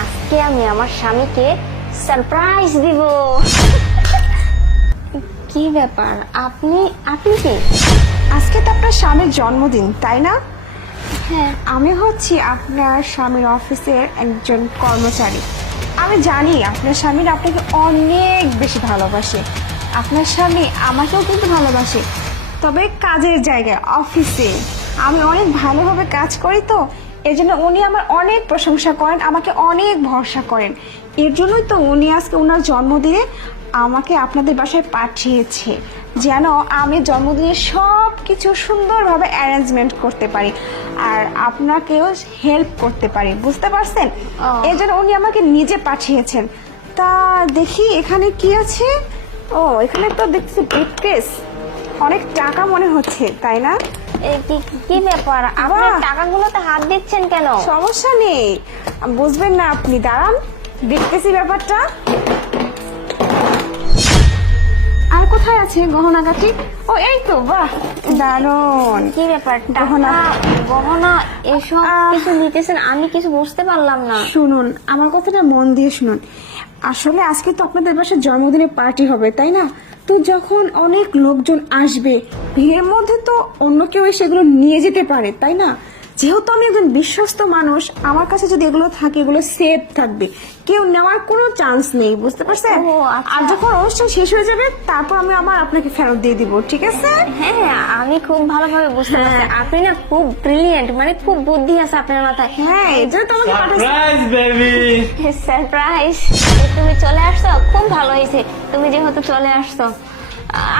আজকে আমি আমার স্বামীকে সারপ্রাইজ দিব। কি ব্যাপার, আপনি আপনি কি? আজকে তো আপনার স্বামীর জন্মদিন, তাই না? হ্যাঁ। আমি হচ্ছি আপনার স্বামীর অফিসের একজন কর্মচারী। আমি জানি আপনার স্বামীর আপনাকে অনেক বেশি ভালোবাসে। আপনার স্বামী আমাকেও কিন্তু ভালোবাসে, তবে কাজের জায়গায় অফিসে আমি অনেক ভালোভাবে কাজ করি, তো এর জন্য উনি আমার অনেক প্রশংসা করেন, আমাকে অনেক ভরসা করেন। এর জন্যই তো উনি আজকে ওনার জন্মদিনে আমাকে আপনাদের বাসায় পাঠিয়েছে, যেন আমি জন্মদিনে সব কিছু সুন্দরভাবে অ্যারেঞ্জমেন্ট করতে পারি আর আপনাকেও হেল্প করতে পারি, বুঝতে পারছেন? এর জন্য উনি আমাকে নিজে পাঠিয়েছেন। তা দেখি এখানে কি আছে। ও, এখানে তো দেখছি ব্রিফকেস, অনেক টাকা মনে হচ্ছে, তাই না? কি ব্যাপার, আপনার টাকাগুলোতে হাত দিচ্ছেন কেন? সমস্যা নেই, বুঝবেন না আপনি, দাঁড়ান দেখতেছি ব্যাপারটা। আর কোথায় আছে গহনাগাটি? ও এই তো, বাহ দারুণ। কি ব্যাপার, গহনা। গহনা এসব কিছু নিতেছেন, আমি কিছু বুঝতে পারলাম না। শুনুন, আমার কথাটা মন দিয়ে শুনুন। আসলে আজকে তো আপনাদের বাসায় জন্মদিনের পার্টি হবে, তাই না? তো যখন অনেক লোকজন আসবে, ভিড়ের মধ্যে তো অন্য কেউ সেগুলো নিয়ে যেতে পারে, তাই না? যেহেতু আমি একজন বিশ্বস্ত মানুষ, আমার কাছে যদি এগুলো থাকে, এগুলো সেফ থাকবে, কেউ নেওয়ার কোনো চান্স নেই, বুঝতে পারছেন? ও, আচ্ছা। আর যখন অনুষ্ঠান শেষ হয়ে যাবে, তারপর আমি আবার আপনাকে ফেরত দিয়ে দিব, ঠিক আছে? হ্যাঁ, আমি খুব ভালোভাবে বুঝতে পারছি। আপনি না খুব ব্রিলিয়েন্ট, মানে খুব বুদ্ধি আছে আপনার মাথায়। হ্যাঁ, এই জন্য তো আমাকে পাঠাচ্ছি। Surprise baby. সারপ্রাইজ, তুমি চলে আসছো, খুব ভালো হয়েছে তুমি যেহেতু চলে আসছো।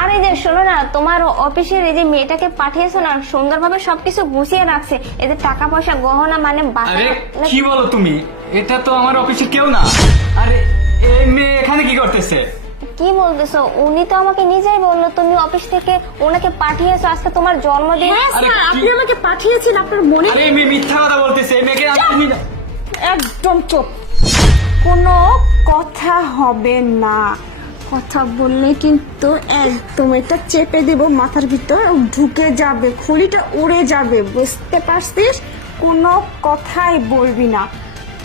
আর এই যে শোনো না, তোমার অফিসের এই যে মেয়েটাকে পাঠিয়েছো না, সুন্দরভাবে সবকিছু গুছিয়ে রাখছে, এই যে টাকা পয়সা গহনা, মানে আরে কি বলো তুমি, এটা তো আমার অফিসে কেউ না। আরে এই মেয়ে এখানে কি করতেছে? কি বলতেছো? উনি তো আমাকে নিজেই বললো তুমি অফিস থেকে ওনাকে পাঠিয়েছো, আজকে তোমার জন্মদিন। হ্যাঁ আরে স্যার, কি- আপনি আমাকে পাঠিয়েছেন, আপনার মনে আরে এই মেয়ে মিথ্যা কথা বলতেছে। এই মেয়েকে আমি একদম চুপ, কোনো কথা হবে না। কথা বললে কিন্তু একদম এটা চেপে দেব মাথার ভিতর, ঢুকে যাবে, খুলিটা উড়ে যাবে, বুঝতে পারছিস? কোনো কথাই বলবি না,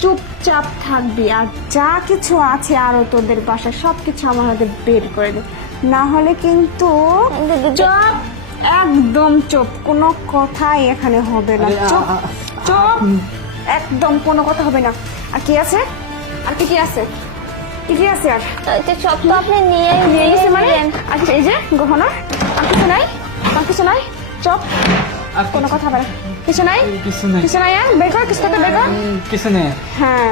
চুপচাপ থাকবি। আর যা কিছু আছে আরো তোদের বাসায় সবকিছু আমার হাতে বের করে দে, না হলে কিন্তু চুপ, একদম চুপ, কোনো কথাই এখানে হবে না। চুপ চুপ, একদম কোনো কথা হবে না। আর কি আছে? আর কি কি আছে? কি কি আছে? আর সব তো আপনি নিয়ে নিয়ে গেছে মানে? আচ্ছা, এই যে গহনা, আর কিছু নাই? আর কিছু নাই? চুপ, কোনো কথা হবে না, কিছু নাই, কিছু নাই। কিছু নাই। আর বের কর, কিছু বের কর। কিছু নেই। হ্যাঁ।